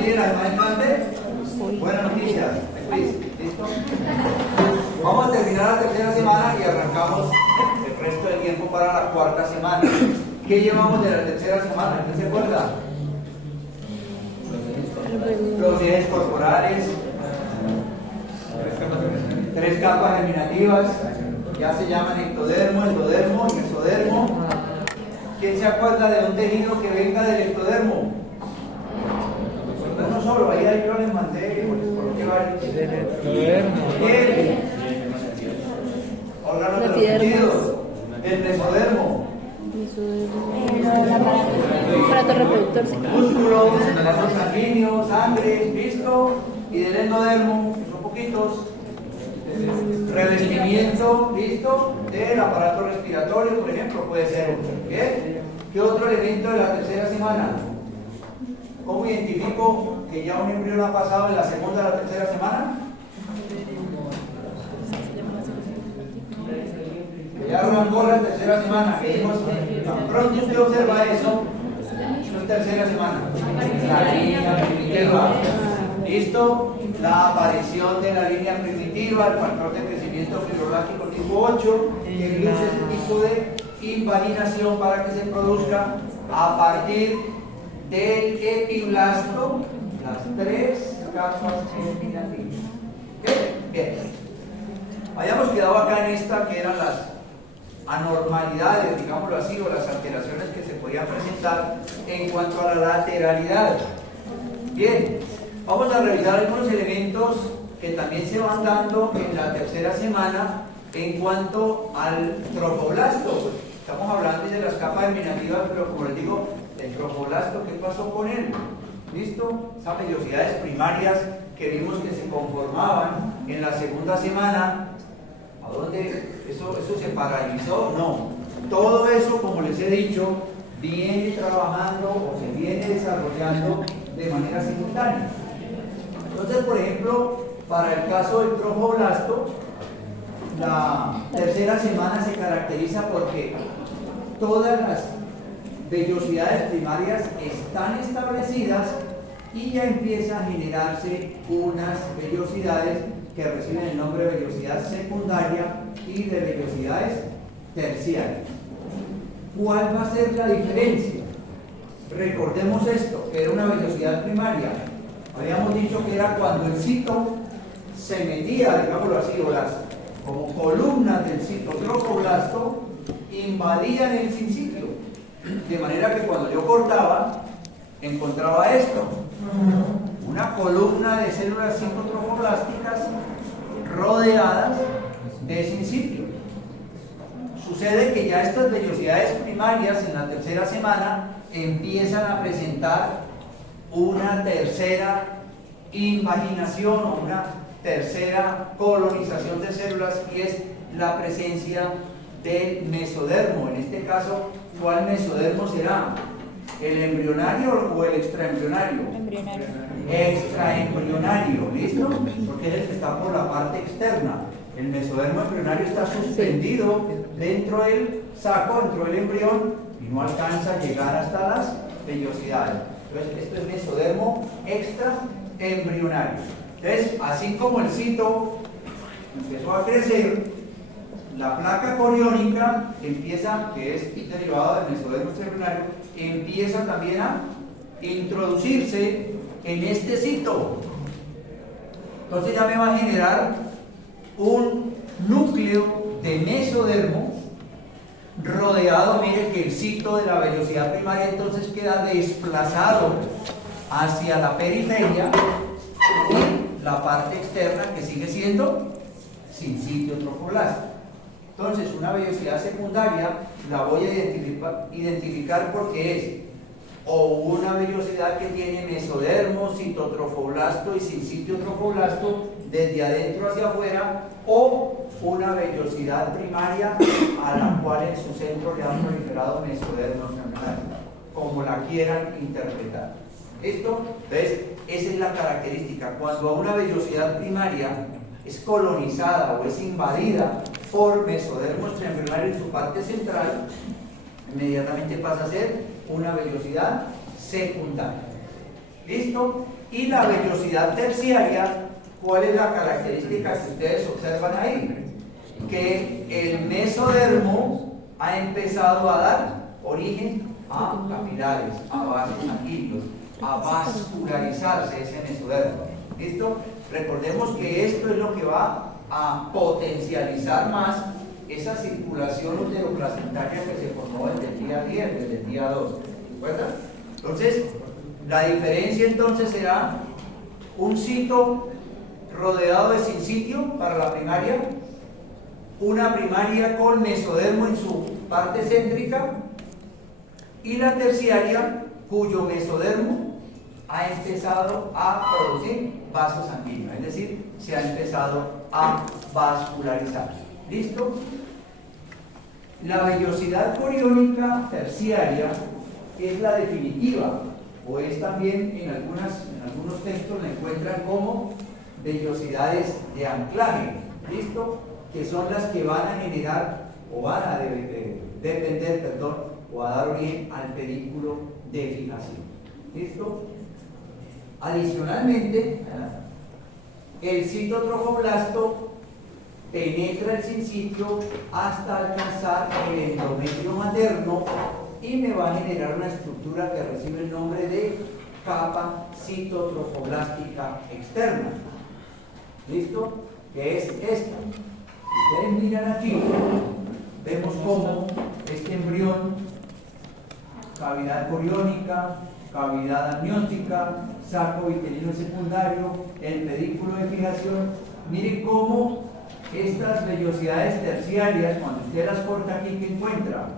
bien la semana entrante? Buenas noticias. ¿Listo? Vamos a terminar la tercera semana y arrancamos el resto del tiempo para la cuarta semana. ¿Qué llevamos de la tercera semana? ¿Quién se acuerda? Los ejes corporales, 3 capas germinativas, ya se llaman ectodermo, endodermo y mesodermo. ¿Quién se acuerda de un tejido que venga del ectodermo? Uno solo, ahí yo les mandé, por qué varios. Piel, órganos de los sentidos, el mesodermo, aparato reproductor, músculos, vasos sanguíneos, sangre, ¿listo? Y del endodermo, que son poquitos, revestimiento, ¿listo? Del aparato respiratorio, por ejemplo, puede ser otro. ¿Bien? ¿Qué otro elemento de la tercera semana? ¿Cómo identifico que ya un embrión ha pasado en la segunda o la tercera semana? Ya arrancó la tercera semana. Tan pronto usted observa eso, es tercera semana. La línea primitiva. ¿Listo? La aparición de la línea primitiva, el factor de crecimiento fibroblástico tipo 8, que induce ese tipo de invaginación para que se produzca a partir del epiblasto, las 3 capas germinativas. Bien. Habíamos quedado acá en esta que eran las anormalidades, digámoslo así, o las alteraciones que se podían presentar en cuanto a la lateralidad. Bien, vamos a revisar algunos elementos que también se van dando en la tercera semana en cuanto al trofoblasto. Pues, estamos hablando de las capas germinativas, pero como les digo, el trofoblasto, ¿qué pasó con él? ¿Listo? Esas vellosidades primarias que vimos que se conformaban en la segunda semana, ¿a dónde? ¿Eso se paralizó? No. Todo eso, como les he dicho, viene trabajando o se viene desarrollando de manera simultánea. Entonces, por ejemplo, para el caso del trofoblasto, la tercera semana se caracteriza porque todas las vellosidades primarias están establecidas y ya empieza a generarse unas vellosidades que reciben el nombre de vellosidad secundaria y de vellosidades terciarias. ¿Cuál va a ser la diferencia? Recordemos esto, que era una vellosidad primaria. Habíamos dicho que era cuando el cito se metía, digámoslo así, o las como columnas del citotrofoblasto invadían el sinciclo. De manera que cuando yo cortaba, encontraba esto, una columna de células citotrofoblásticas rodeadas de sinciclo. Sucede que ya estas vellosidades primarias en la tercera semana empiezan a presentar una tercera invaginación o una tercera colonización de células, y es la presencia del mesodermo. En este caso, ¿cuál mesodermo será? ¿El embrionario o el extraembrionario? embrionario. Extraembrionario, ¿listo? Porque es el que está por la parte externa. El mesodermo embrionario está suspendido dentro del saco, dentro del embrión, y no alcanza a llegar hasta las vellosidades. Entonces, esto es mesodermo extraembrionario. Entonces, así como el cito empezó a crecer, la placa coriónica empieza, que es derivada del mesodermo extraembrionario, empieza también a introducirse en este cito. Entonces ya me va a generar un núcleo de mesodermo rodeado, mire que el cito de la vellosidad primaria entonces queda desplazado hacia la periferia, y la parte externa que sigue siendo sinciclo trofoblasto. Entonces, una vellosidad secundaria la voy a identificar porque es o una vellosidad que tiene mesodermo, citotrofoblasto y sinciclo trofoblasto desde adentro hacia afuera, o una vellosidad primaria a la cual en su centro le han proliferado mesodermos membranos, como la quieran interpretar. ¿Listo? Entonces, esa es la característica. Cuando una vellosidad primaria es colonizada o es invadida por mesodermo extraembrionario en su parte central, inmediatamente pasa a ser una vellosidad secundaria. ¿Listo? Y la vellosidad terciaria, ¿cuál es la característica que ustedes observan ahí? Que el mesodermo ha empezado a dar origen a capilares, a vasos sanguíneos, a vascularizarse ese mesodermo. ¿Listo? Recordemos que esto es lo que va a potencializar más esa circulación uteroplacentaria que se formó desde el día 10, desde el día 2. ¿Recuerdan? Entonces, la diferencia entonces será un cito rodeado de sincitio para la primaria, una primaria con mesodermo en su parte céntrica y la terciaria cuyo mesodermo ha empezado a producir vasos sanguíneos, es decir, se ha empezado a vascularizar. ¿Listo? La vellosidad coriónica terciaria es la definitiva, o es también en algunos textos la encuentran como vellosidades de anclaje, ¿listo? Que son las que van a generar o van a depender, o a dar origen al pedículo de fijación. ¿Listo? Adicionalmente, el citotrofoblasto penetra el sincitio hasta alcanzar el endometrio materno y me va a generar una estructura que recibe el nombre de capa citotrofoblástica externa. ¿Listo? Que es esta. Si ustedes miran aquí, vemos cómo este embrión, cavidad coriónica, cavidad amniótica, saco vitelino secundario, el pedículo de fijación, miren cómo estas vellosidades terciarias, cuando usted las corta aquí, ¿qué encuentra?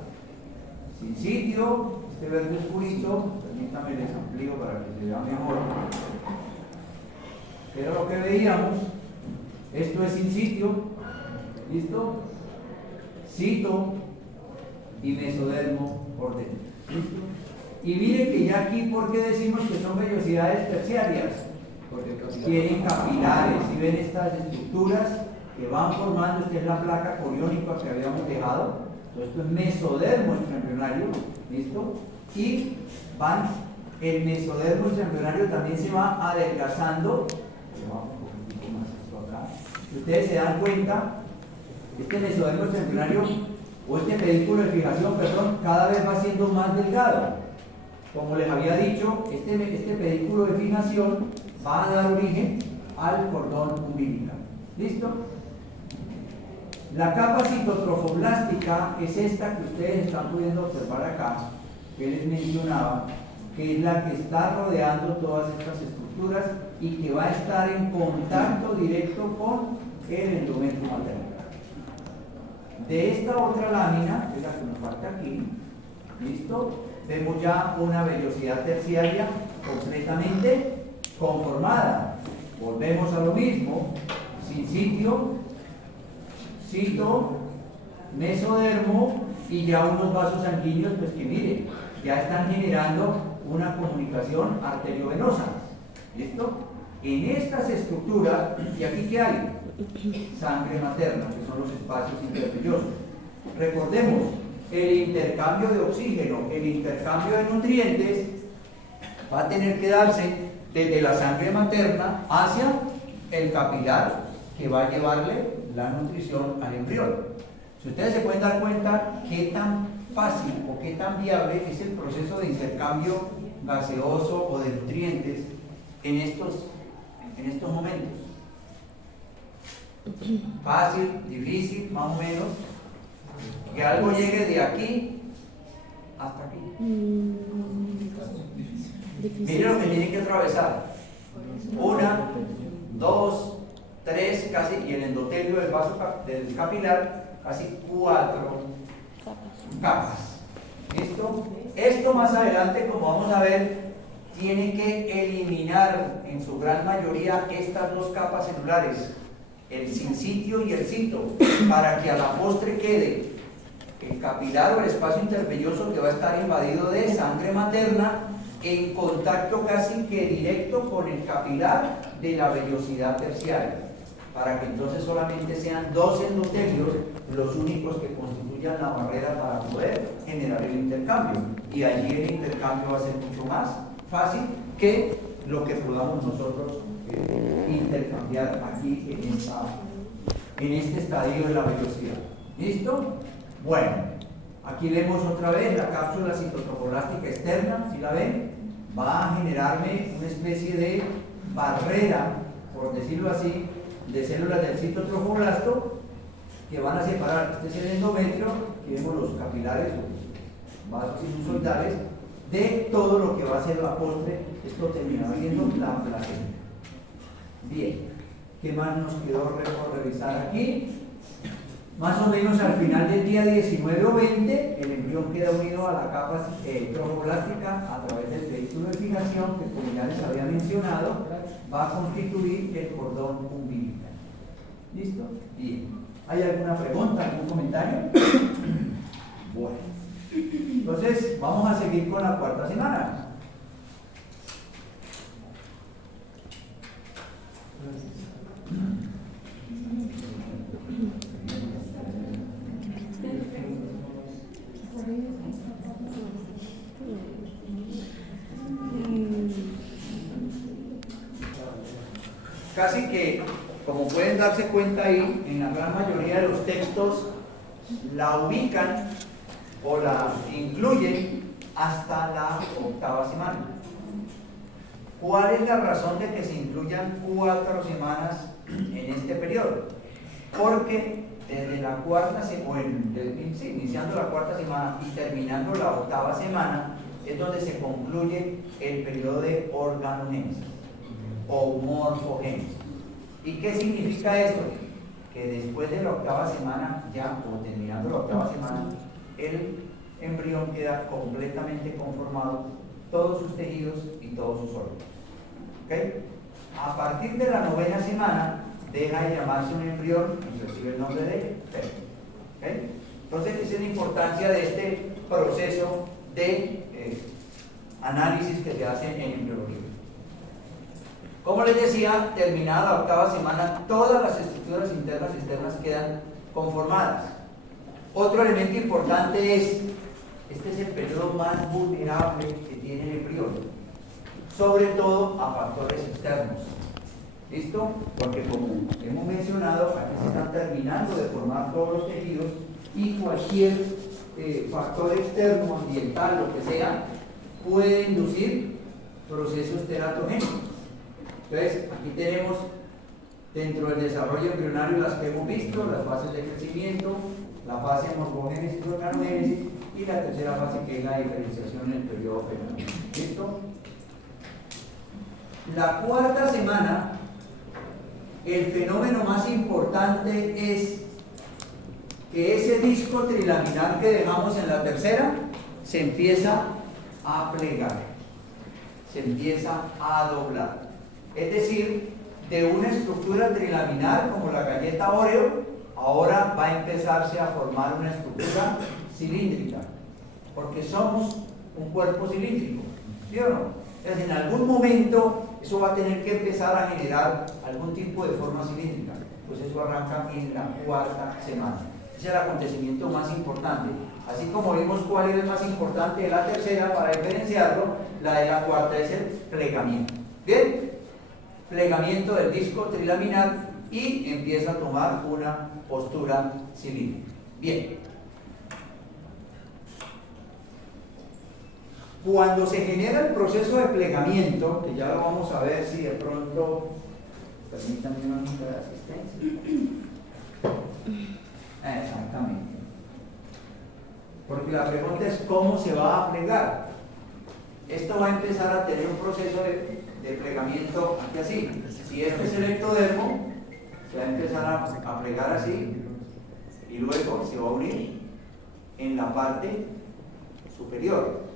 Sincitio, este verde oscurito, permítame les amplío para que se vea mejor. Pero lo que veíamos, esto es sincitio, ¿listo? Cito y mesodermo por dentro, ¿listo? Y miren que ya aquí, ¿por qué decimos que son vellosidades terciarias? Porque tienen capilares, y ven estas estructuras que van formando, esta es la placa coriónica que habíamos dejado. Esto es mesodermo extraembrionario, ¿listo? Y el mesodermo extraembrionario también se va adelgazando. Vamos un poquito más esto acá. Ustedes se dan cuenta, este mesodermo extraembrionario, o este pedículo de fijación, perdón, cada vez va siendo más delgado. Como les había dicho, este pedículo de fijación va a dar origen al cordón umbilical. ¿Listo? La capa citotrofoblástica es esta que ustedes están pudiendo observar acá, que les mencionaba, que es la que está rodeando todas estas estructuras y que va a estar en contacto directo con el endometrio materno. De esta otra lámina, que es la que nos falta aquí, ¿listo? Vemos ya una vellosidad terciaria completamente conformada. Volvemos a lo mismo, sincitio, cito, mesodermo y ya unos vasos sanguíneos, pues que miren, ya están generando una comunicación arteriovenosa. ¿Listo? En estas estructuras, ¿y aquí qué hay? Sangre materna, que son los espacios intervellosos. Recordemos, el intercambio de oxígeno, el intercambio de nutrientes va a tener que darse desde la sangre materna hacia el capilar que va a llevarle la nutrición al embrión. Si ustedes se pueden dar cuenta qué tan fácil o qué tan viable es el proceso de intercambio gaseoso o de nutrientes en estos momentos. Fácil, difícil, más o menos. Que algo llegue de aquí hasta aquí. Miren lo que tiene que atravesar. 1, 2, 3, casi, y el endotelio del vaso del capilar, casi 4 capas. ¿Listo? Esto más adelante, como vamos a ver, tiene que eliminar en su gran mayoría estas dos capas celulares, el sincitio y el cito, para que a la postre quede el capilar o el espacio intervelloso que va a estar invadido de sangre materna en contacto casi que directo con el capilar de la vellosidad terciaria, para que entonces solamente sean dos endotelios los únicos que constituyan la barrera para poder generar el intercambio, y allí el intercambio va a ser mucho más fácil que lo que podamos nosotros intercambiar aquí en este estadio de la velocidad. ¿Listo? Bueno, aquí vemos otra vez la cápsula citotrofolástica externa, ¿sí la ven? Va a generarme una especie de barrera, por decirlo así, de células del citotrofoblasto que van a separar, este es el endometrio, aquí vemos los capilares, los vasos sinusoidales, de todo lo que va a ser la postre. Esto terminará siendo la placenta. Bien, ¿qué más nos quedó por revisar aquí? Más o menos al final del día 19 o 20, el embrión queda unido a la capa trofoblástica a través del vehículo de fijación, que como ya les había mencionado, va a constituir el cordón umbilical. ¿Listo? Bien. ¿Hay alguna pregunta, algún comentario? Bueno. Entonces, vamos a seguir con la cuarta semana. Casi que, como pueden darse cuenta ahí, en la gran mayoría de los textos la ubican o la incluyen hasta la octava semana. ¿Cuál es la razón de que se incluyan 4 semanas en este periodo? Porque desde la cuarta semana, iniciando la cuarta semana y terminando la octava semana, es donde se concluye el periodo de organogénesis o morfogénesis. ¿Y qué significa esto? Que después de la octava semana, ya o terminando la octava semana, el embrión queda completamente conformado, todos sus tejidos y todos sus órganos. ¿Okay? A partir de la 9ª semana, deja de llamarse un embrión y recibe el nombre de feto. ¿Okay? Entonces, esa es la importancia de este proceso de análisis que se hace en embriología. Como les decía, terminada la octava semana, todas las estructuras internas y externas quedan conformadas. Otro elemento importante es, este es el periodo más vulnerable que tiene el embrión, sobre todo a factores externos. ¿Listo? Porque como hemos mencionado, aquí se están terminando de formar todos los tejidos y cualquier factor externo, ambiental, lo que sea, puede inducir procesos teratogénicos. Entonces, aquí tenemos dentro del desarrollo embrionario las que hemos visto, las fases de crecimiento, la fase de morfogénesis o organogénesis y la tercera fase, que es la diferenciación en el periodo fetal. ¿Listo? La cuarta semana, el fenómeno más importante es que ese disco trilaminar que dejamos en la tercera se empieza a plegar, se empieza a doblar. Es decir, de una estructura trilaminar como la galleta Oreo, ahora va a empezarse a formar una estructura cilíndrica, porque somos un cuerpo cilíndrico, ¿sí o no? Entonces, en algún momento eso va a tener que empezar a generar algún tipo de forma cilíndrica. Pues eso arranca en la cuarta semana. Ese es el acontecimiento más importante. Así como vimos cuál es el más importante de la tercera, para diferenciarlo, la de la cuarta es el plegamiento. ¿Bien? Plegamiento del disco trilaminar y empieza a tomar una postura cilíndrica. Bien. Cuando se genera el proceso de plegamiento, que ya lo vamos a ver si de pronto, permítanme una nota de asistencia. Exactamente. Porque la pregunta es cómo se va a plegar. Esto va a empezar a tener un proceso de plegamiento aquí así. Si este es el ectodermo, se va a empezar a plegar así y luego se va a unir en la parte superior.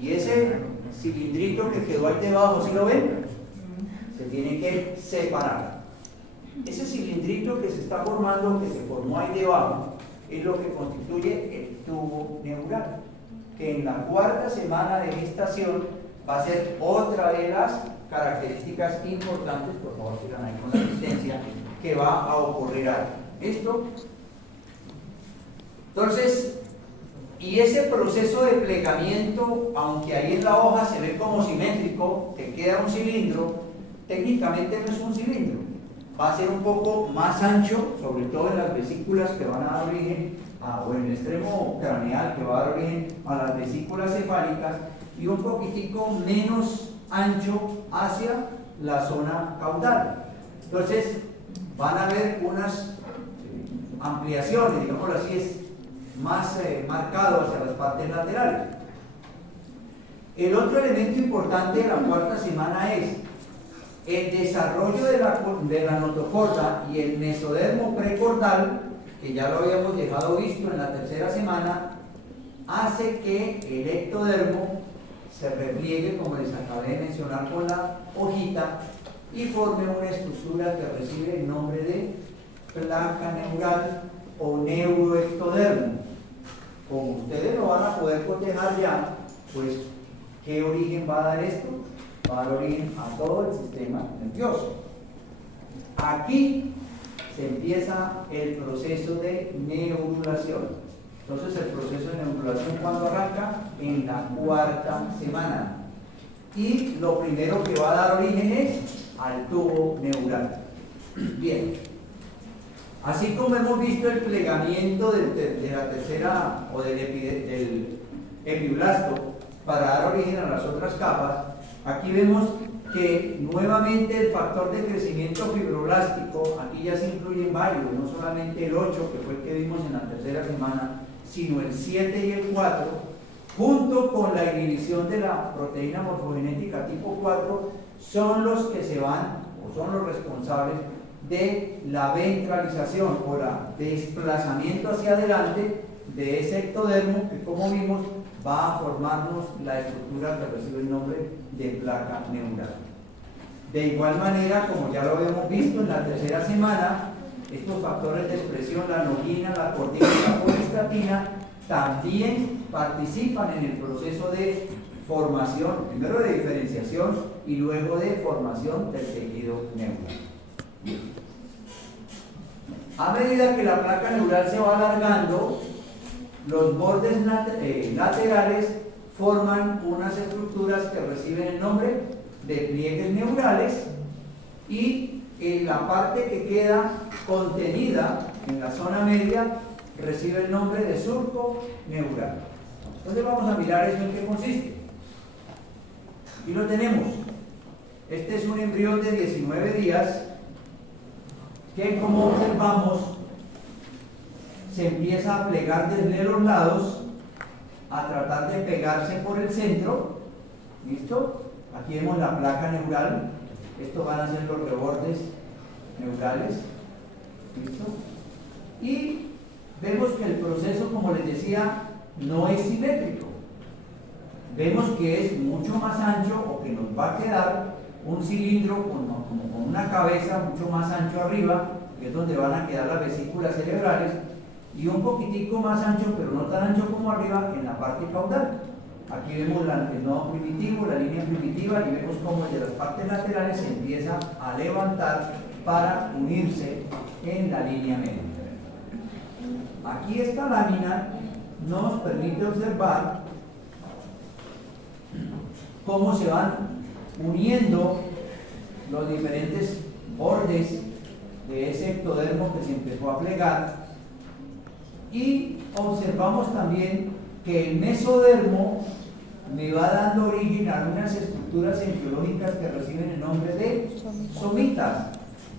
Y ese cilindrito que quedó ahí debajo, ¿sí lo ven? Se tiene que separar. Ese cilindrito que se está formando, que se formó ahí debajo, es lo que constituye el tubo neural, que en la cuarta semana de gestación va a ser otra de las características importantes, por favor sigan ahí con la asistencia, que va a ocurrir ahí. ¿Listo? Entonces, Y ese proceso de plegamiento, aunque ahí en la hoja se ve como simétrico, te queda un cilindro, técnicamente no es un cilindro. Va a ser un poco más ancho, sobre todo en las vesículas que van a dar origen, o en el extremo craneal que va a dar origen a las vesículas cefálicas, y un poquitico menos ancho hacia la zona caudal. Entonces, van a haber unas ampliaciones, digámoslo así, es más marcado hacia las partes laterales. El otro elemento importante de la cuarta semana es el desarrollo de la notocorda y el mesodermo precordal, que ya lo habíamos dejado visto en la tercera semana, hace que el ectodermo se repliegue, como les acabé de mencionar con la hojita, y forme una estructura que recibe el nombre de placa neural o neuroectodermo. Como ustedes lo van a poder cotejar ya, pues, ¿qué origen va a dar esto? Va a dar origen a todo el sistema nervioso. Aquí se empieza el proceso de neurulación. Entonces, el proceso de neurulación, ¿cuándo arranca? En la cuarta semana. Y lo primero que va a dar origen es al tubo neural. Bien. Así como hemos visto el plegamiento de la tercera o del epiblasto para dar origen a las otras capas, aquí vemos que nuevamente el factor de crecimiento fibroblástico, aquí ya se incluyen varios, no solamente el 8, que fue el que vimos en la tercera semana, sino el 7 y el 4, junto con la inhibición de la proteína morfogenética tipo 4, son los que se van, o son los responsables de la ventralización o la desplazamiento hacia adelante de ese ectodermo que, como vimos, va a formarnos la estructura que recibe el nombre de placa neural. De igual manera, como ya lo habíamos visto en la tercera semana, estos factores de expresión, la noquina, la cortina y la folestatina, también participan en el proceso de formación, primero de diferenciación y luego de formación del tejido neural. A medida que la placa neural se va alargando, los bordes laterales forman unas estructuras que reciben el nombre de pliegues neurales, y en la parte que queda contenida en la zona media recibe el nombre de surco neural. Entonces vamos a mirar eso en qué consiste. Aquí lo tenemos. Este es un embrión de 19 días que, como observamos, se empieza a plegar desde los lados a tratar de pegarse por el centro. ¿Listo? Aquí vemos la placa neural. Estos van a ser los rebordes neurales. ¿Listo? Y vemos que el proceso, como les decía, no es simétrico. Vemos que es mucho más ancho, o que nos va a quedar un cilindro con una cabeza mucho más ancho arriba, que es donde van a quedar las vesículas cerebrales, y un poquitico más ancho, pero no tan ancho como arriba, en la parte caudal. Aquí vemos el nodo primitivo, la línea primitiva, y vemos cómo el de las partes laterales se empieza a levantar para unirse en la línea media. Aquí esta lámina nos permite observar cómo se van uniendo los diferentes bordes de ese ectodermo que se empezó a plegar, y observamos también que el mesodermo me va dando origen a unas estructuras embriológicas que reciben el nombre de somitas.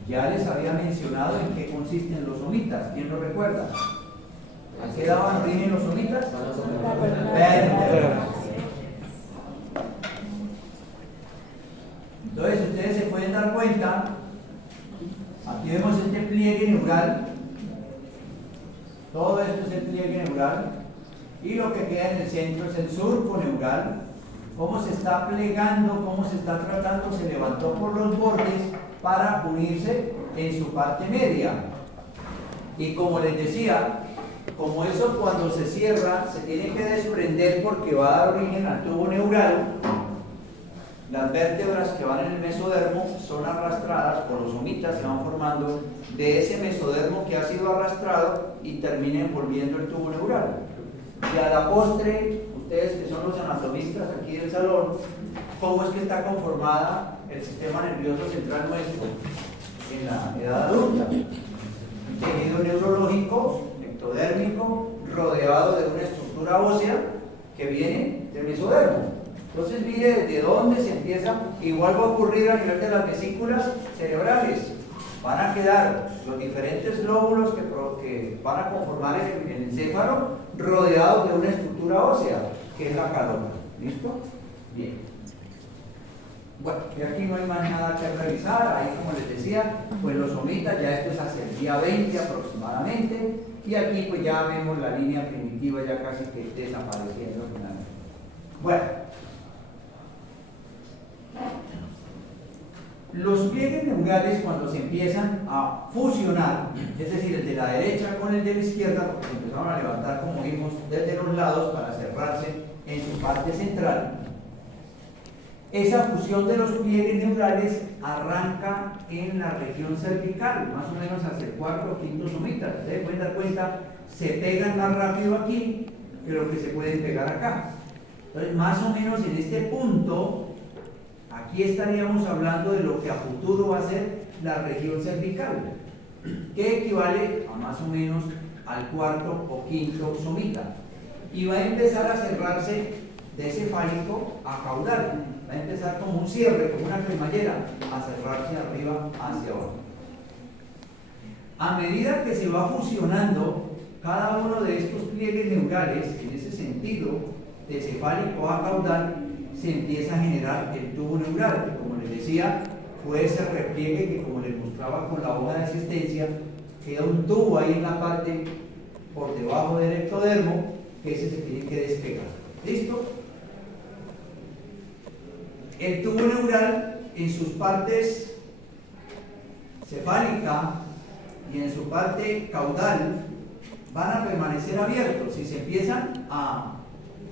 Ya les había mencionado en qué consisten los somitas. ¿Quién lo recuerda? ¿A qué daban origen los somitas? Vértebras. Entonces, ustedes se pueden dar cuenta, aquí vemos este pliegue neural, todo esto es el pliegue neural, y lo que queda en el centro es el surco neural. Cómo se está plegando, cómo se está tratando, se levantó por los bordes para unirse en su parte media. Y como les decía, como eso cuando se cierra se tiene que desprender porque va a dar origen al tubo neural, las vértebras que van en el mesodermo son arrastradas por los somitas, se van formando de ese mesodermo que ha sido arrastrado y termina envolviendo el tubo neural. Y a la postre, ustedes que son los anatomistas aquí del salón, ¿cómo es que está conformada el sistema nervioso central nuestro en la edad adulta? Un tejido neurológico, ectodérmico, rodeado de una estructura ósea que viene del mesodermo. Entonces mire desde dónde se empieza. Igual va a ocurrir a nivel de las vesículas cerebrales. Van a quedar los diferentes lóbulos que van a conformar el encéfalo rodeados de una estructura ósea, que es la caloma. ¿Listo? Bien. Bueno, y aquí no hay más nada que revisar. Ahí, como les decía, pues los somitas, ya esto es hacia el día 20 aproximadamente. Y aquí pues ya vemos la línea primitiva ya casi que desapareciendo finalmente. Bueno, los pliegues neurales, cuando se empiezan a fusionar, es decir, el de la derecha con el de la izquierda, porque se empezaron a levantar, como vimos, desde los lados para cerrarse en su parte central, esa fusión de los pliegues neurales arranca en la región cervical, más o menos hacia el cuarto o quinto somita. Ustedes pueden dar cuenta, se pegan más rápido aquí que lo que se pueden pegar acá. Entonces, más o menos en este punto, aquí estaríamos hablando de lo que a futuro va a ser la región cervical, que equivale a más o menos al cuarto o quinto somita. Y va a empezar a cerrarse de cefálico a caudal. Va a empezar como un cierre, como una cremallera, a cerrarse arriba hacia abajo. A medida que se va fusionando cada uno de estos pliegues neurales, en ese sentido, de cefálico a caudal, se empieza a generar el tubo neural, que como les decía, fue ese repliegue que, como les mostraba con la hoja de asistencia, queda un tubo ahí en la parte por debajo del ectodermo, que ese se tiene que despegar. ¿Listo? El tubo neural, en sus partes cefálica y en su parte caudal, van a permanecer abiertos. Si se empiezan a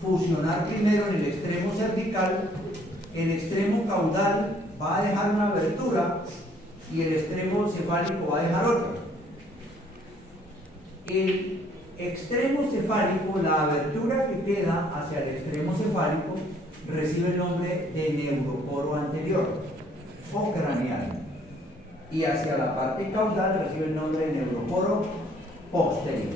fusionar primero en el extremo cervical, el extremo caudal va a dejar una abertura y el extremo cefálico va a dejar otra. El extremo cefálico, la abertura que queda hacia el extremo cefálico, recibe el nombre de neuroporo anterior o craneal, y hacia la parte caudal recibe el nombre de neuroporo posterior.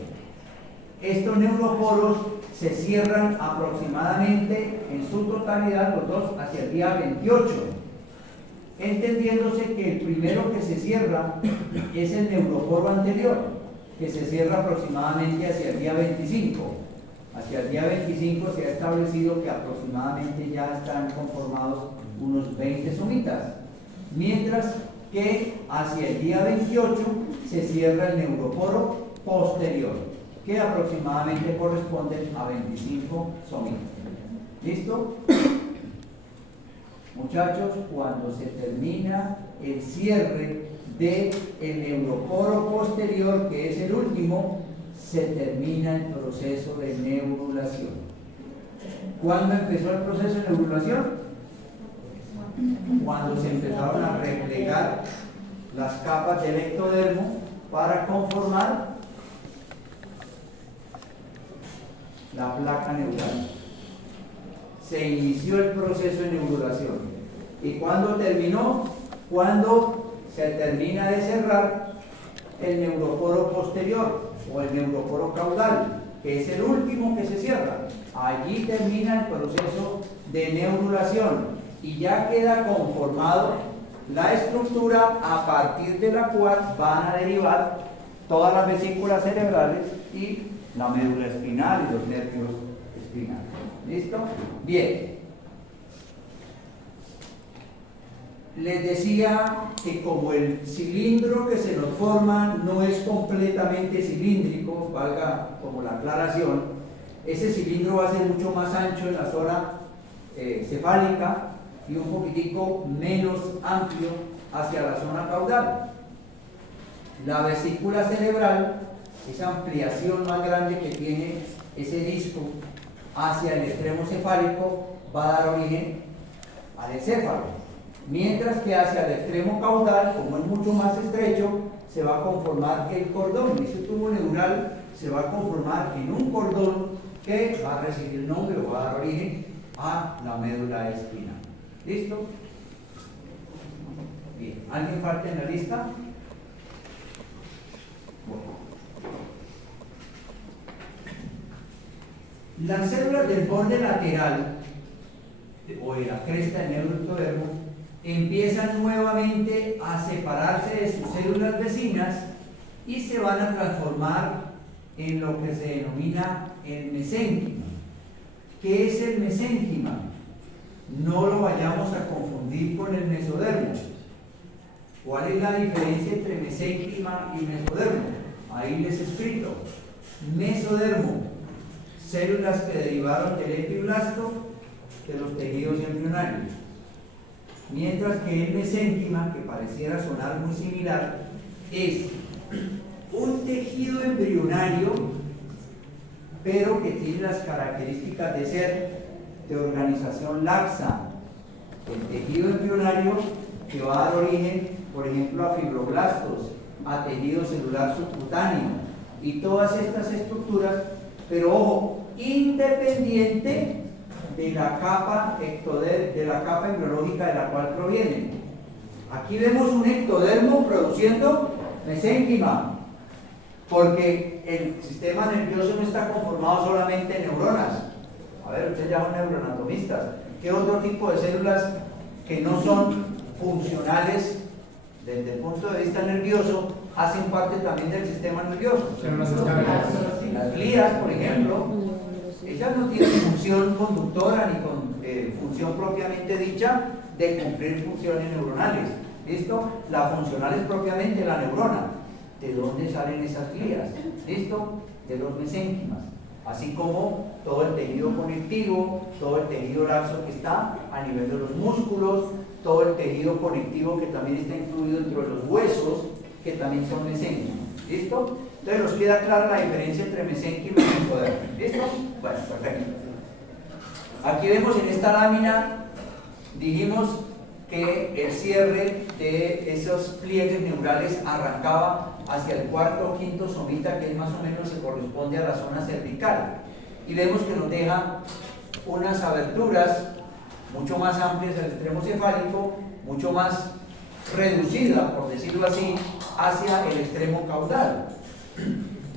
Estos neuroporos se cierran aproximadamente en su totalidad, los dos, hacia el día 28, entendiéndose que el primero que se cierra es el neuroporo anterior, que se cierra aproximadamente hacia el día 25. Hacia el día 25 se ha establecido que aproximadamente ya están conformados unos 20 somitas, mientras que hacia el día 28 se cierra el neuroporo posterior, que aproximadamente corresponden a 25 somitas. ¿Listo? Muchachos, cuando se termina el cierre del neuroporo posterior, que es el último, se termina el proceso de neurulación. ¿Cuándo empezó el proceso de neurulación? Cuando se empezaron a replegar las capas del ectodermo para conformar la placa neural. Se inició el proceso de neurulación. ¿Y cuándo terminó? Cuando se termina de cerrar el neuroporo posterior o el neuroporo caudal, que es el último que se cierra. Allí termina el proceso de neurulación y ya queda conformado la estructura a partir de la cual van a derivar todas las vesículas cerebrales y la médula espinal y los nervios espinales. ¿Listo? Bien. Les decía que como el cilindro que se nos forma no es completamente cilíndrico, valga como la aclaración, ese cilindro va a ser mucho más ancho en la zona cefálica y un poquitico menos amplio hacia la zona caudal. La vesícula cerebral, esa ampliación más grande que tiene ese disco hacia el extremo cefálico, va a dar origen al encéfalo. Mientras que hacia el extremo caudal, como es mucho más estrecho, se va a conformar el cordón. Ese tubo neural se va a conformar en un cordón que va a recibir el nombre o va a dar origen a la médula espinal. ¿Listo? Bien, ¿alguien falta en la lista? Bueno. Las células del borde lateral o de la cresta del neuroectodermo empiezan nuevamente a separarse de sus células vecinas y se van a transformar en lo que se denomina el mesénquima. ¿Qué es el mesénquima? No lo vayamos a confundir con el mesodermo. ¿Cuál es la diferencia entre mesénquima y mesodermo? Ahí les he escrito. Mesodermo, células que derivaron del epiblasto de los tejidos embrionarios. Mientras que el mesénquima, que pareciera sonar muy similar, es un tejido embrionario, pero que tiene las características de ser de organización laxa. El tejido embrionario que va a dar origen, por ejemplo, a fibroblastos, a tejido celular subcutáneo y todas estas estructuras, pero ojo, independiente de la capa embriológica de la cual provienen. Aquí vemos un ectodermo produciendo mesénquima, porque el sistema nervioso no está conformado solamente de neuronas. A ver, ustedes ya son neuroanatomistas. ¿Qué otro tipo de células que no son funcionales desde el punto de vista nervioso hacen parte también del sistema nervioso? Las glías, por ejemplo, ellas no tienen función conductora ni con función propiamente dicha de cumplir funciones neuronales. ¿Listo? La funcional es propiamente la neurona. ¿De dónde salen esas glías? ¿Listo? De los mesénquimas. Así como todo el tejido conectivo, todo el tejido laxo que está a nivel de los músculos, todo el tejido conectivo que también está incluido dentro de los huesos, que también son mesénquimos. ¿Listo? Entonces nos queda clara la diferencia entre mesénquimo y mesodermo. ¿Listo? Bueno, perfecto. Aquí vemos en esta lámina, dijimos que el cierre de esos pliegues neurales arrancaba hacia el cuarto o quinto somita, que más o menos se corresponde a la zona cervical. Y vemos que nos deja unas aberturas mucho más amplias al extremo cefálico, mucho más reducida, por decirlo así, hacia el extremo caudal.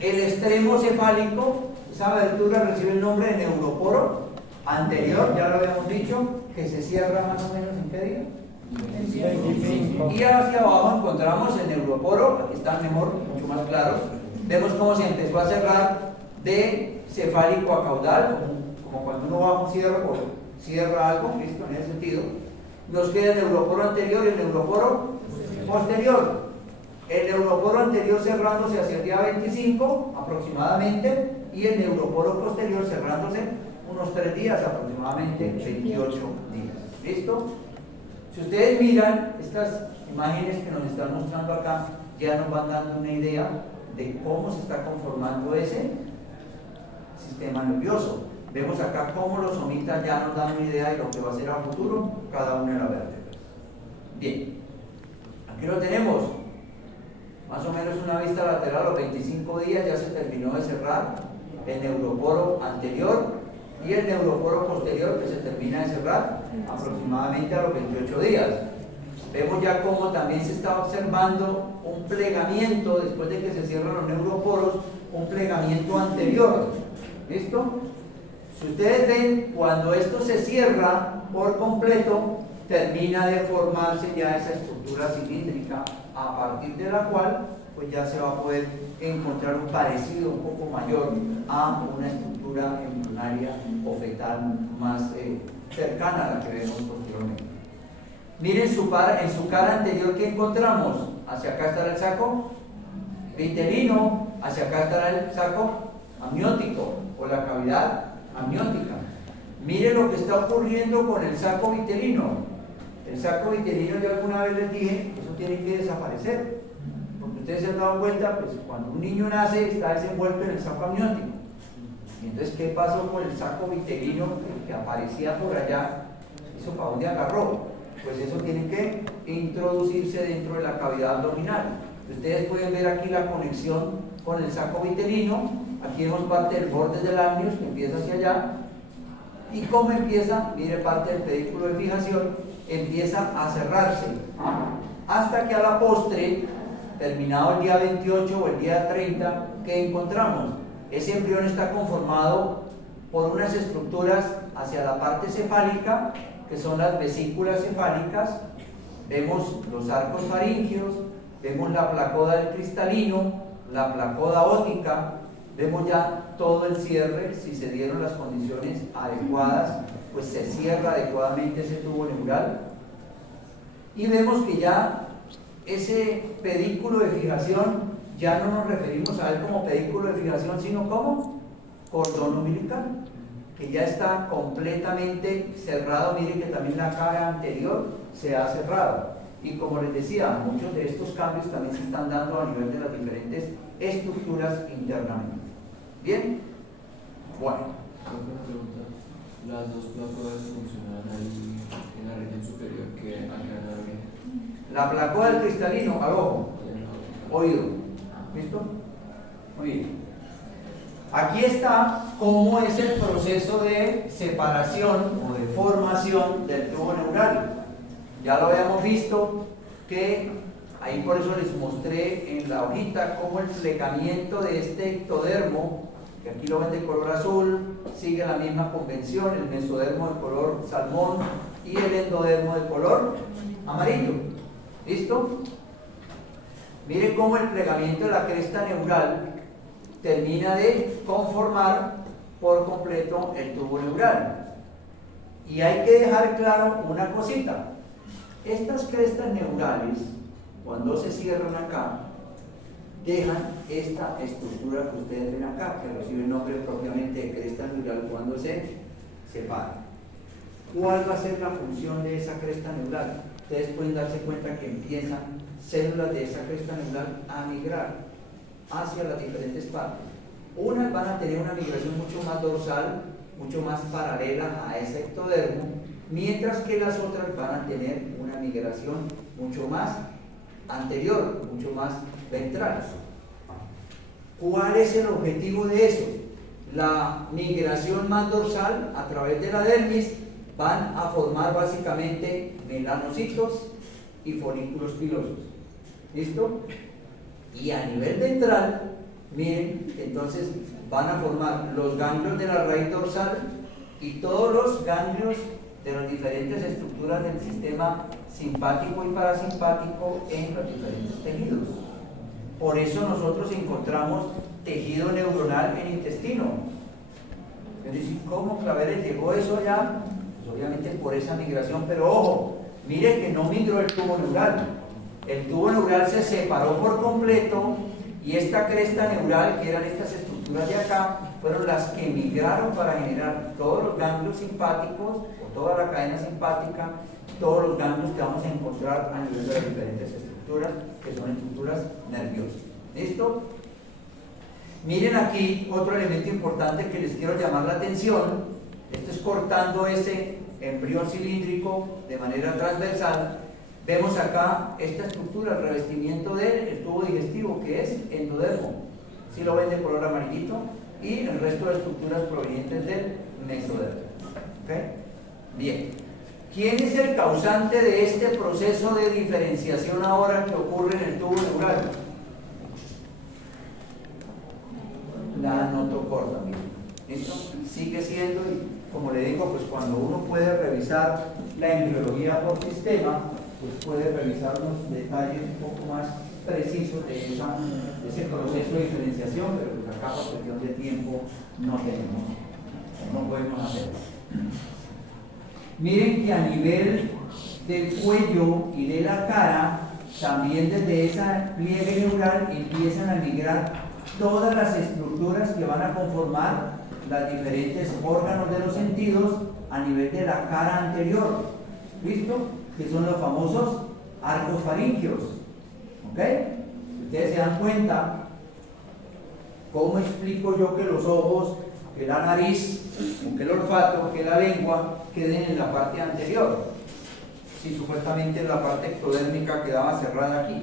El extremo cefálico, esa abertura recibe el nombre de neuroporo anterior, ya lo habíamos dicho, que se cierra más o menos ¿en qué día? 25. Y hacia abajo encontramos el neuroporo, aquí está mejor, mucho más claro. Vemos cómo se empezó a cerrar de cefálico a caudal, como cuando uno va a un cierre o cierra algo, listo, en ese sentido. Nos queda el neuroporo anterior y el neuroporo posterior. El neuroporo anterior cerrándose hacia el día 25 aproximadamente y el neuroporo posterior cerrándose unos 3 días, aproximadamente 28 días. ¿Listo? Si ustedes miran estas imágenes que nos están mostrando acá, ya nos van dando una idea de cómo se está conformando ese sistema nervioso. Vemos acá cómo los somitas ya nos dan una idea de lo que va a ser a futuro cada una de las vértebras. Bien, aquí lo tenemos. Más o menos una vista lateral a los 25 días ya se terminó de cerrar el neuroporo anterior y el neuroporo posterior que se termina de cerrar aproximadamente a los 28 días. Vemos ya cómo también se está observando un plegamiento después de que se cierran los neuroporos, un plegamiento anterior. ¿Listo? Si ustedes ven, cuando esto se cierra por completo, termina de formarse ya esa estructura cilíndrica a partir de la cual pues ya se va a poder encontrar un parecido un poco mayor a una estructura embrionaria o fetal más cercana a la que vemos posteriormente. Miren en su cara anterior que encontramos, hacia acá estará el saco vitelino, hacia acá estará el saco amniótico o la cavidad amniótica. Miren lo que está ocurriendo con el saco vitelino. El saco vitelino, yo alguna vez les dije, eso tiene que desaparecer, porque ustedes se han dado cuenta, pues cuando un niño nace está desenvuelto en el saco amniótico. Y entonces, ¿qué pasó con el saco vitelino que aparecía por allá? ¿Eso para dónde agarró? Pues eso tiene que introducirse dentro de la cavidad abdominal. Ustedes pueden ver aquí la conexión con el saco vitelino. Aquí vemos parte del borde del ángulo que empieza hacia allá. ¿Y cómo empieza? Mire, parte del pedículo de fijación empieza a cerrarse hasta que a la postre, terminado el día 28 o el día 30, ¿qué encontramos? Ese embrión está conformado por unas estructuras hacia la parte cefálica, que son las vesículas cefálicas. Vemos los arcos faríngeos, vemos la placoda del cristalino, la placoda ótica, vemos ya todo el cierre. Si se dieron las condiciones adecuadas, pues se cierra adecuadamente ese tubo neural. Y vemos que ya ese pedículo de fijación, ya no nos referimos a él como pedículo de fijación, sino como cordón umbilical, que ya está completamente cerrado. Miren que también la cara anterior se ha cerrado. Y como les decía, muchos de estos cambios también se están dando a nivel de las diferentes estructuras internamente. ¿Bien? Bueno. Las dos placodas funcionan ahí en la región superior que acá en la oreja. La placoda del cristalino, al ojo, oído. ¿Listo? Muy bien. Aquí está cómo es el proceso de separación o de formación del tubo neural. Ya lo habíamos visto, que ahí por eso les mostré en la hojita cómo el plegamiento de este ectodermo, que aquí lo ven de color azul, sigue la misma convención, el mesodermo de color salmón y el endodermo de color amarillo. ¿Listo? Miren cómo el plegamiento de la cresta neural termina de conformar por completo el tubo neural. Y hay que dejar claro una cosita. Estas crestas neurales, cuando se cierran acá, dejan esta estructura que ustedes ven acá, que recibe el nombre propiamente de cresta neural cuando se separa. ¿Cuál va a ser la función de esa cresta neural? Ustedes pueden darse cuenta que empiezan células de esa cresta neural a migrar hacia las diferentes partes. Unas van a tener una migración mucho más dorsal, mucho más paralela a ese ectodermo, mientras que las otras van a tener una migración mucho más anterior, mucho más ventral. ¿Cuál es el objetivo de eso? La migración más dorsal a través de la dermis van a formar básicamente melanocitos y folículos pilosos. ¿Listo? Y a nivel ventral, miren, entonces van a formar los ganglios de la raíz dorsal y todos los ganglios de las diferentes estructuras del sistema simpático y parasimpático en los diferentes tejidos. Por eso nosotros encontramos tejido neuronal en intestino. Pero ¿cómo Claveres llegó eso allá? Pues obviamente por esa migración, pero ojo, mire que no migró el tubo neural. El tubo neural se separó por completo y esta cresta neural, que eran estas estructuras de acá, fueron las que migraron para generar todos los ganglios simpáticos o toda la cadena simpática, todos los ganglios que vamos a encontrar a nivel de las diferentes estructuras, que son estructuras nerviosas. ¿Listo? Miren aquí otro elemento importante que les quiero llamar la atención. Esto es cortando ese embrión cilíndrico de manera transversal. Vemos acá esta estructura, el revestimiento del tubo digestivo, que es endodermo. Si lo ven de color amarillito, y el resto de estructuras provenientes del mesodermo. ¿Okay? Bien. ¿Quién es el causante de este proceso de diferenciación ahora que ocurre en el tubo neural? La notocorda. ¿Listo? Sigue siendo, y como le digo, pues cuando uno puede revisar la embriología por sistema, pues puede revisar los detalles un poco más precisos de ese proceso de diferenciación, pero pues acá por cuestión de tiempo no tenemos, no podemos hacerlo. Miren que a nivel del cuello y de la cara, también desde esa pliegue neural empiezan a migrar todas las estructuras que van a conformar los diferentes órganos de los sentidos a nivel de la cara anterior. ¿Listo? Que son los famosos arcos faríngeos. ¿Ok? Ustedes se dan cuenta, ¿cómo explico yo que los ojos, que la nariz, que el olfato, que la lengua queden en la parte anterior? Si supuestamente la parte ectodérmica quedaba cerrada aquí.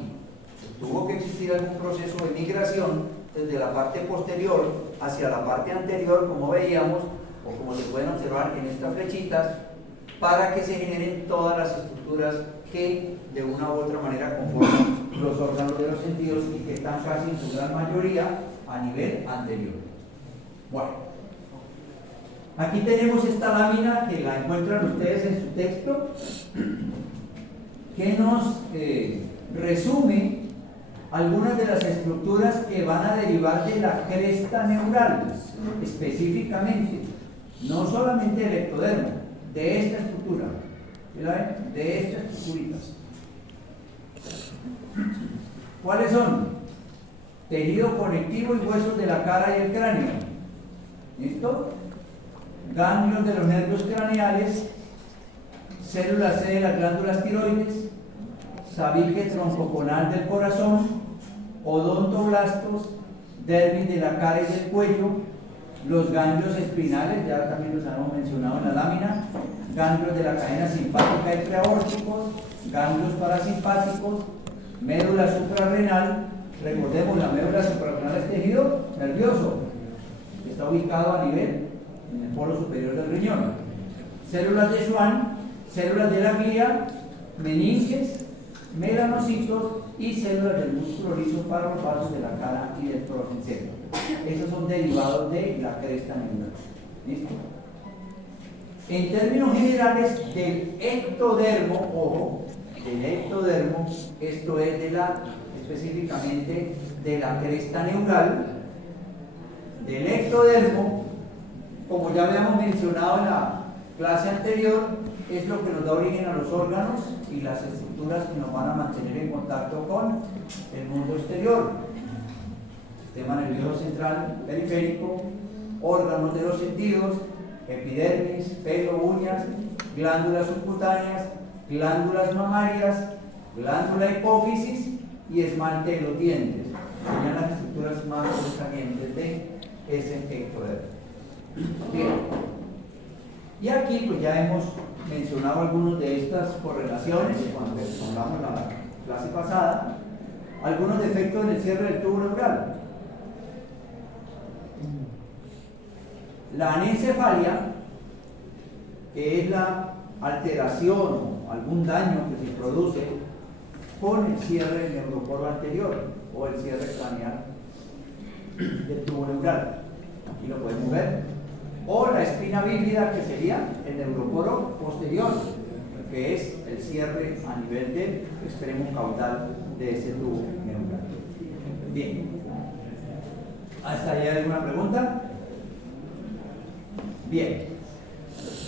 Tuvo que existir algún proceso de migración desde la parte posterior hacia la parte anterior, como veíamos, o como se pueden observar en estas flechitas, para que se generen todas las estructuras que de una u otra manera conforman los órganos de los sentidos y que están casi en su gran mayoría a nivel anterior. Bueno, aquí tenemos esta lámina que la encuentran ustedes en su texto, que nos resume algunas de las estructuras que van a derivar de la cresta neural, específicamente, no solamente del ectodermo, de esta estructura, ¿verdad? De estas estructuritas. ¿Cuáles son? Tejido conectivo y huesos de la cara y el cráneo. ¿Listo? Ganglios de los nervios craneales, células C de las glándulas tiroides, sabique troncoconal del corazón, odontoblastos, dermis de la cara y del cuello, los ganglios espinales, ya también los hemos mencionado en la lámina, ganglios de la cadena simpática y preaórticos, ganglios parasimpáticos, médula suprarrenal. Recordemos, la médula suprarrenal es tejido nervioso, está ubicado a nivel en el polo superior del riñón. Células de Schwann, células de la glía, meninges, melanocitos y células del músculo liso para los vasos de la cara y del progencéfalo. Esos son derivados de la cresta neural. ¿Listo? En términos generales, del ectodermo, ojo, del ectodermo, esto es de específicamente de la cresta neural, del ectodermo, como ya habíamos mencionado en la clase anterior, es lo que nos da origen a los órganos y las estructuras que nos van a mantener en contacto con el mundo exterior. Sistema nervioso central, periférico, órganos de los sentidos, epidermis, pelo, uñas, glándulas subcutáneas, glándulas mamarias, glándula hipófisis y esmalte de los dientes. Serían las estructuras más sobresalientes de ese ectodermo. Bien. Y aquí pues ya hemos mencionado algunas de estas correlaciones cuando hablamos la clase pasada, algunos defectos en el cierre del tubo neural. La anencefalia, que es la alteración o algún daño que se produce con el cierre del neuroporo anterior o el cierre craneal del tubo neural. Aquí lo podemos ver. O la espina bífida, que sería el neuroporo posterior, que es el cierre a nivel del extremo caudal de ese tubo neural. Bien. ¿Hasta ahí hay alguna pregunta? Bien.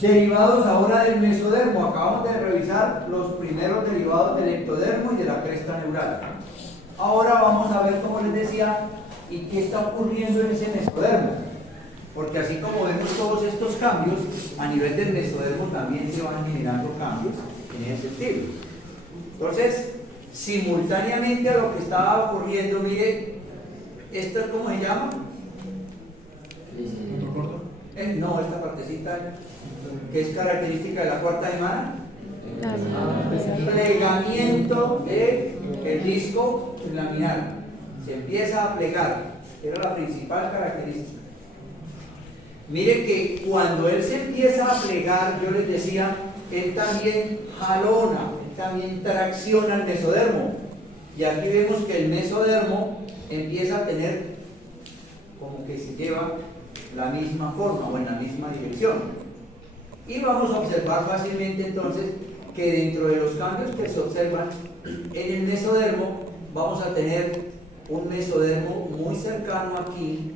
Derivados ahora del mesodermo. Acabamos de revisar los primeros derivados del ectodermo y de la cresta neural. Ahora vamos a ver, como les decía, y qué está ocurriendo en ese mesodermo. Porque así como vemos todos estos cambios, a nivel del mesodermo también se van generando cambios en ese sentido. Entonces, simultáneamente a lo que estaba ocurriendo, mire, ¿esto cómo se llama? No, esta partecita que es característica de la cuarta semana. Plegamiento del disco laminar. Se empieza a plegar. Era la principal característica. Mire que cuando él se empieza a plegar, yo les decía, él también jalona, él también tracciona el mesodermo. Y aquí vemos que el mesodermo empieza a tener como que se lleva la misma forma o en la misma dirección. Y vamos a observar fácilmente entonces que dentro de los cambios que se observan en el mesodermo, vamos a tener un mesodermo muy cercano aquí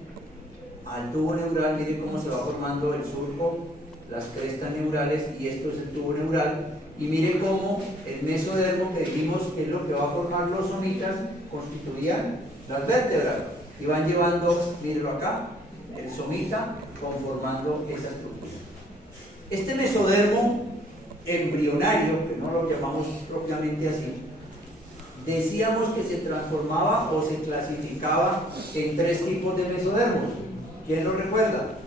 al tubo neural. Miren cómo se va formando el surco, las crestas neurales, y esto es el tubo neural. Y miren cómo el mesodermo, que dijimos que es lo que va a formar los somitas, constituían las vértebras y van llevando, mírenlo acá, el somita conformando esa estructura. Este mesodermo embrionario, que no lo llamamos propiamente así, decíamos que se transformaba o se clasificaba en 3 tipos de mesodermos. ¿Quién lo recuerda?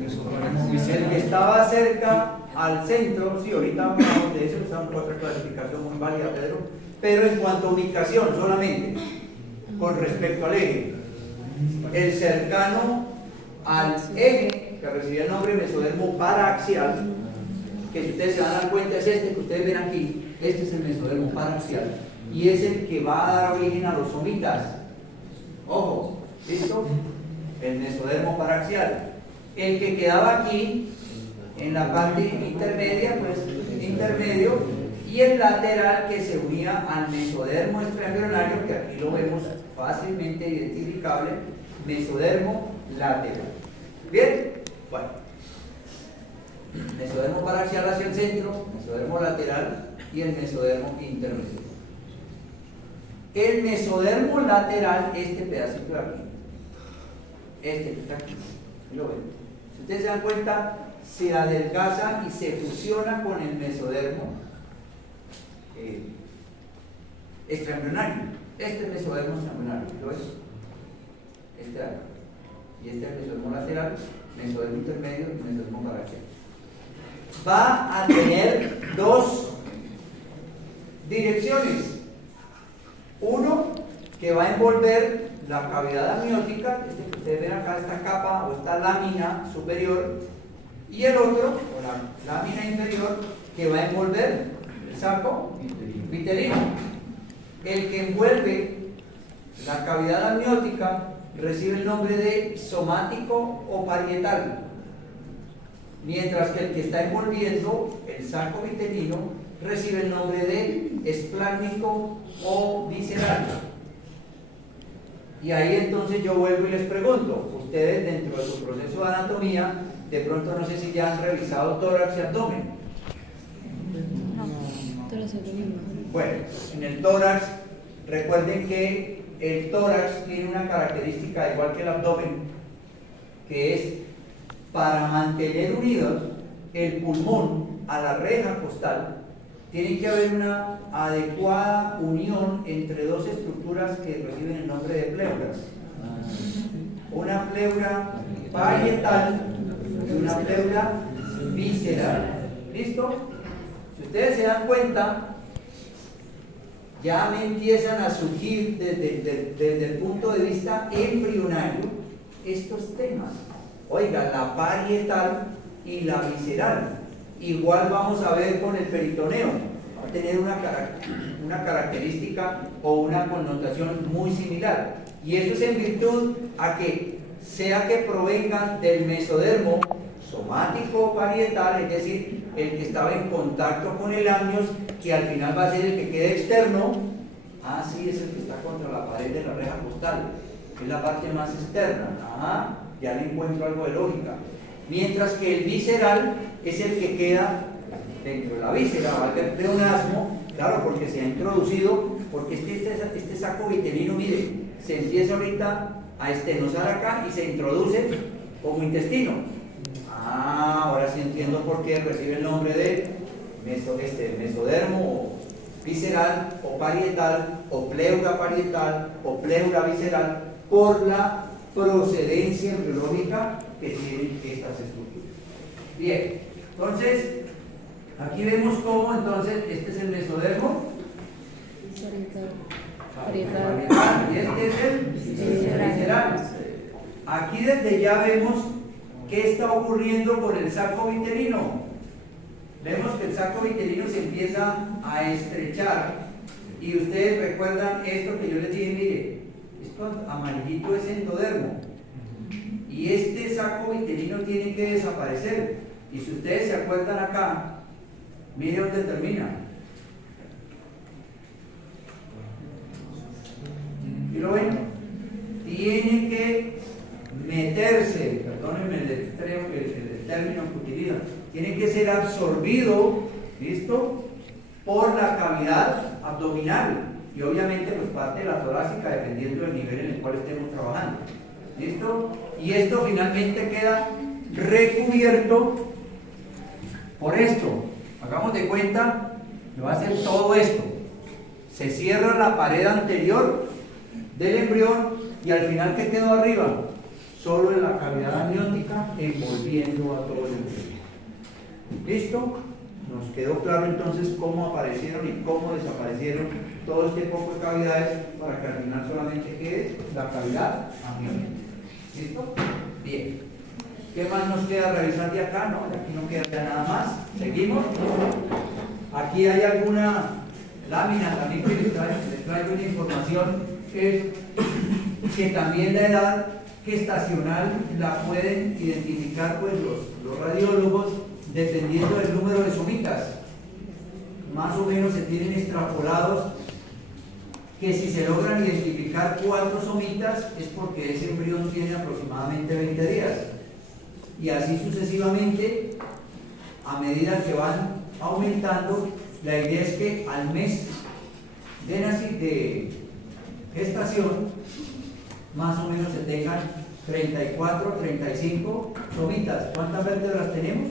El que estaba cerca al centro, sí, ahorita hablamos de eso, está en otra clasificación muy válida, Pedro, pero en cuanto a ubicación solamente, con respecto al eje. El cercano al eje, que recibía el nombre mesodermo paraxial, que si ustedes se van a dar cuenta es este que ustedes ven aquí. Este es el mesodermo paraxial y es el que va a dar origen a los somitas. Ojo, ¿listo? El mesodermo paraxial. El que quedaba aquí en la parte intermedia, pues intermedio, y el lateral que se unía al mesodermo extraembrionario, que aquí lo vemos fácilmente identificable, mesodermo lateral. Bien, bueno, mesodermo paraxial hacia el centro, mesodermo lateral y el mesodermo intermedio. El mesodermo lateral, este pedacito de aquí, este que está aquí, lo ven. Si ustedes se dan cuenta, se adelgaza y se fusiona con el mesodermo extraembrionario. Este mesodermo extraembrionario, ¿lo ves? Este de acá. Y este es el mesodermo lateral, mesodermo intermedio y mesodermo paraxial. Va a tener dos direcciones. Uno que va a envolver la cavidad amniótica, este que ustedes ven acá, esta capa o esta lámina superior, y el otro, o la lámina inferior, que va a envolver el saco vitelino. El que envuelve la cavidad amniótica recibe el nombre de somático o parietal, mientras que el que está envolviendo el saco vitelino recibe el nombre de esplácnico o visceral. Y ahí entonces yo vuelvo y les pregunto, ustedes dentro de su proceso de anatomía, de pronto no sé si ya han revisado tórax y abdomen. Bueno, en el tórax, recuerden que el tórax tiene una característica igual que el abdomen, que es para mantener unidos el pulmón a la reja costal, tiene que haber una adecuada unión entre dos estructuras que reciben el nombre de pleuras. Una pleura parietal y una pleura visceral. ¿Listo? Si ustedes se dan cuenta, ya me empiezan a surgir desde el punto de vista embrionario estos temas. Oiga, la parietal y la visceral. Igual vamos a ver con el peritoneo. Va a tener una característica o una connotación muy similar. Y esto es en virtud a que sea que provengan del mesodermo somático parietal, es decir, el que estaba en contacto con el amnios, que al final va a ser el que quede externo. Ah, sí, es el que está contra la pared de la reja costal, que es la parte más externa. Ajá, ya le encuentro algo de lógica. Mientras que el visceral es el que queda dentro de la víscera, va a haber pleonasmo, claro, porque se ha introducido, porque este saco vitelino, mire, se empieza ahorita a estenosar acá y se introduce como intestino. Ah, ahora sí entiendo por qué recibe el nombre de mesodermo visceral o parietal o pleura parietal o pleura visceral, por la procedencia embriológica que tienen estas estructuras. Bien, entonces aquí vemos cómo entonces este es el mesodermo parietal y este es el visceral. Aquí desde ya vemos qué está ocurriendo con el saco vitelino. Vemos que el saco vitelino se empieza a estrechar y ustedes recuerdan esto que yo les dije, mire, esto amarillito es endodermo y este saco vitelino tiene que desaparecer. Y si ustedes se acuerdan acá, mire dónde termina. ¿Y lo ven? Tiene que meterse, perdónenme el término que utilizan, tiene que ser absorbido, ¿listo?, por la cavidad abdominal y obviamente pues parte de la torácica dependiendo del nivel en el cual estemos trabajando. ¿Listo? Y esto finalmente queda recubierto por esto. Hagamos de cuenta que va a ser todo esto. Se cierra la pared anterior del embrión y al final, ¿qué quedó arriba? Solo en la cavidad amniótica envolviendo a todo el embrión. ¿Listo? Nos quedó claro entonces cómo aparecieron y cómo desaparecieron todo este poco de cavidades para que al final solamente quede la cavidad amniótica. ¿Listo? Bien. ¿Qué más nos queda revisar de acá? No, de aquí no queda ya nada más. Seguimos. Aquí hay alguna lámina también que les traigo una información que también la edad gestacional la pueden identificar pues los radiólogos dependiendo del número de somitas. Más o menos se tienen extrapolados que si se logran identificar 4 somitas es porque ese embrión tiene aproximadamente 20 días. Y así sucesivamente, a medida que van aumentando, la idea es que al mes de gestación, más o menos se tengan 34, 35 somitas. ¿Cuántas vértebras tenemos?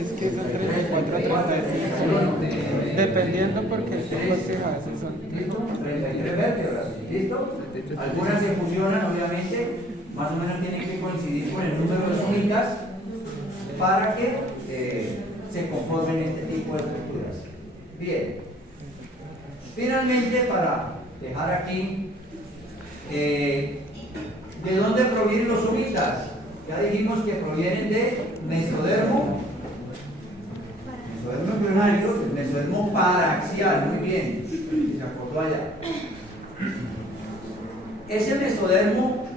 Es que son 34 a 35. Dependiendo porque a veces son. ¿Listo? 33 vértebras. ¿Listo? Algunas se fusionan, obviamente, más o menos tienen que coincidir con el número de somitas para que se conformen este tipo de estructuras. Bien. Finalmente, para dejar aquí, ¿de dónde provienen los somitas? Ya dijimos que provienen de mesodermo. Mesodermo embrionario, el mesodermo paraxial, muy bien, se acordó allá. Ese mesodermo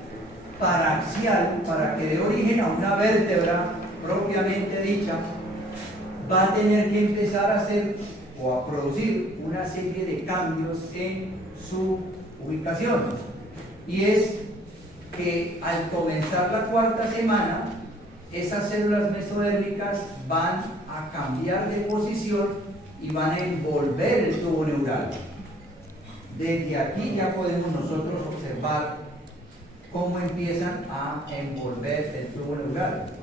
paraxial, para que dé origen a una vértebra propiamente dicha, va a tener que empezar a hacer o a producir una serie de cambios en su ubicación. Y es que al comenzar la 4ª semana, esas células mesodérmicas van a cambiar de posición y van a envolver el tubo neural. Desde aquí ya podemos nosotros observar cómo empiezan a envolver el tubo neural.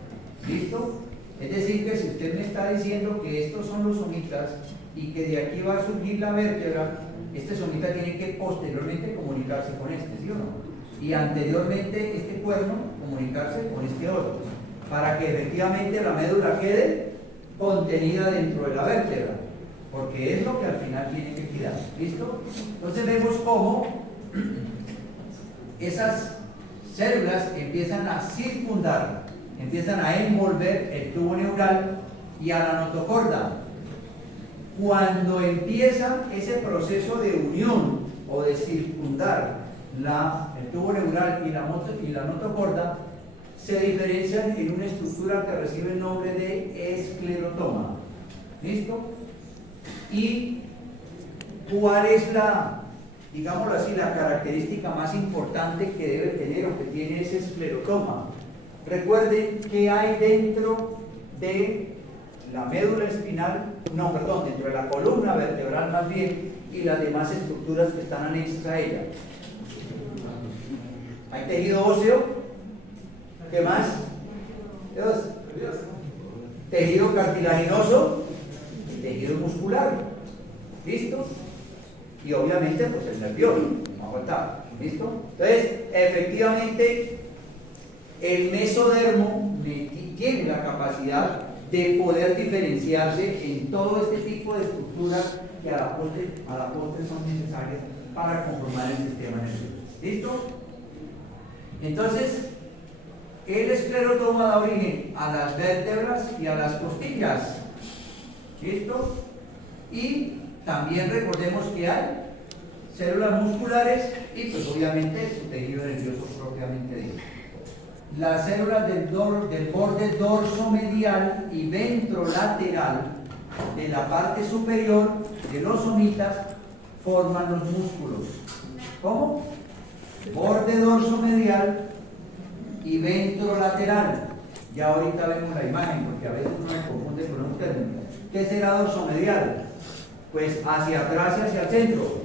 ¿Listo? Es decir, que si usted me está diciendo que estos son los somitas y que de aquí va a surgir la vértebra, este somita tiene que posteriormente comunicarse con este, ¿sí o no? Y anteriormente este cuerno comunicarse con este otro, para que efectivamente la médula quede contenida dentro de la vértebra, porque es lo que al final tiene que quedar. ¿Listo? Entonces vemos cómo esas células empiezan a circundar, empiezan a envolver el tubo neural y a la notocorda. Cuando empieza ese proceso de unión o de circundar el tubo neural y la notocorda, se diferencian en una estructura que recibe el nombre de esclerotoma. ¿Listo? ¿Y cuál es la, digámoslo así, la característica más importante que debe tener o que tiene ese esclerotoma? Recuerden que hay dentro de la médula espinal, dentro de la columna vertebral más bien, y las demás estructuras que están anexas a ella. Hay tejido óseo, ¿qué más? Tejido cartilaginoso y tejido muscular. ¿Listo? Y obviamente pues el nervioso, vamos a aguantar. ¿Listo? Entonces, efectivamente, el mesodermo tiene la capacidad de poder diferenciarse en todo este tipo de estructuras que a la postre son necesarias para conformar el sistema nervioso. ¿Listo? Entonces, el esclerotoma da origen a las vértebras y a las costillas. ¿Listo? Y también recordemos que hay células musculares y pues obviamente su tejido nervioso propiamente dicho. Las células del borde dorsomedial y ventrolateral de la parte superior de los somitas forman los músculos. ¿Cómo? Borde dorsomedial y ventrolateral. Ya ahorita vemos la imagen porque a veces uno me confunde con un término. ¿Qué será dorsomedial? Pues hacia atrás y hacia el centro.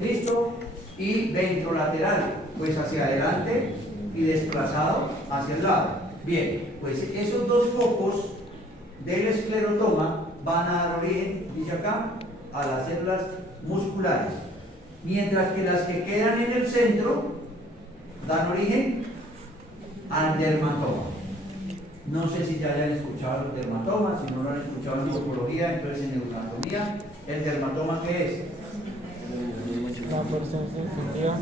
¿Listo? Y ventrolateral, pues hacia adelante y desplazado hacia el lado. Bien, pues esos dos focos del esclerotoma van a dar origen, dice acá, a las células musculares, mientras que las que quedan en el centro dan origen al dermatoma. No sé si ya hayan escuchado los dermatomas, si no lo han escuchado en morfología, entonces en neuroanatomía. ¿El dermatoma qué es? La porción sensitiva.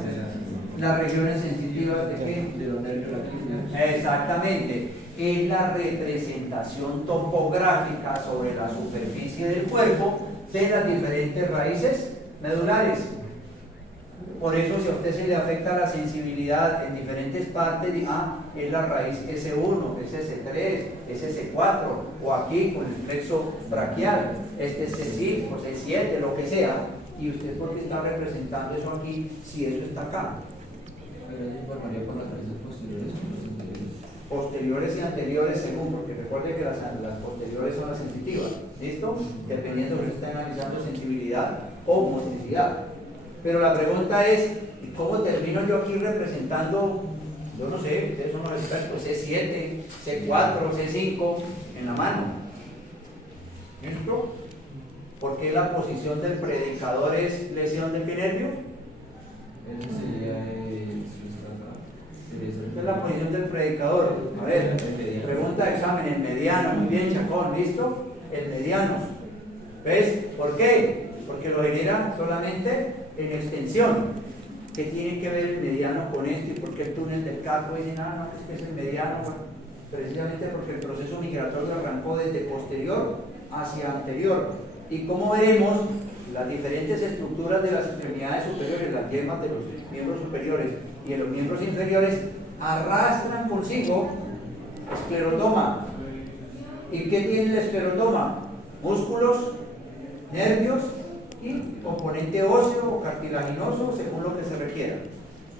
Las regiones sensitivas de qué? De los nervios lacrimiales. Exactamente. Es la representación topográfica sobre la superficie del cuerpo de las diferentes raíces medulares. Por eso, si a usted se le afecta la sensibilidad en diferentes partes, es la raíz S1, es S3, es S4, o aquí con el plexo braquial, este es C5, C7, lo que sea. ¿Y usted por qué está representando eso aquí si eso está acá? Pero eso informaría por las raíces posteriores o las anteriores. Posteriores y anteriores según, porque recuerde que las posteriores son las sensitivas, ¿listo? Dependiendo de que usted esté analizando sensibilidad o motricidad. Pero la pregunta es, ¿cómo termino yo aquí representando, yo no sé, ustedes son los expertos, C7, C4, C5 en la mano? ¿Listo? ¿Por qué la posición del predicador es lesión del nervio? Ese sería Esta es la posición del predicador. A ver, pregunta de examen, el mediano, muy bien, Chacón, ¿listo? El mediano. ¿Ves? ¿Por qué? Porque lo genera solamente en extensión. ¿Qué tiene que ver el mediano con esto? ¿Y por qué el túnel del carpo? Dicen, no, es que es el mediano. Bueno, precisamente porque el proceso migratorio arrancó desde posterior hacia anterior. Y como veremos, las diferentes estructuras de las extremidades superiores, las yemas de los miembros superiores y de los miembros inferiores, arrastran consigo esclerotoma. ¿Y qué tiene el esclerotoma? Músculos, nervios y componente óseo o cartilaginoso según lo que se requiera.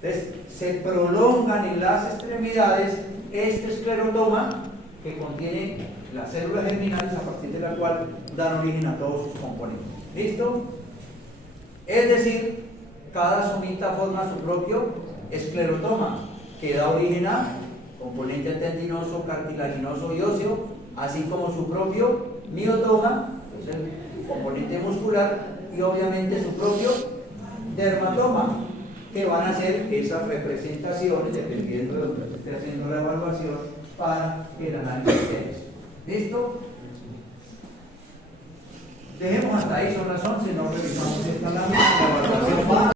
Entonces, se prolongan en las extremidades este esclerotoma que contiene las células germinales a partir de la cual dan origen a todos sus componentes. ¿Listo? Es decir, cada somita forma su propio esclerotoma que da origen a componente tendinoso, cartilaginoso y óseo, así como su propio miotoma, que es el componente muscular, y obviamente su propio dermatoma, que van a ser esas representaciones dependiendo de lo que se esté haciendo la evaluación para el análisis de eso. ¿Listo? Dejemos hasta ahí, son las 11, no revisamos esta lámina de evaluación.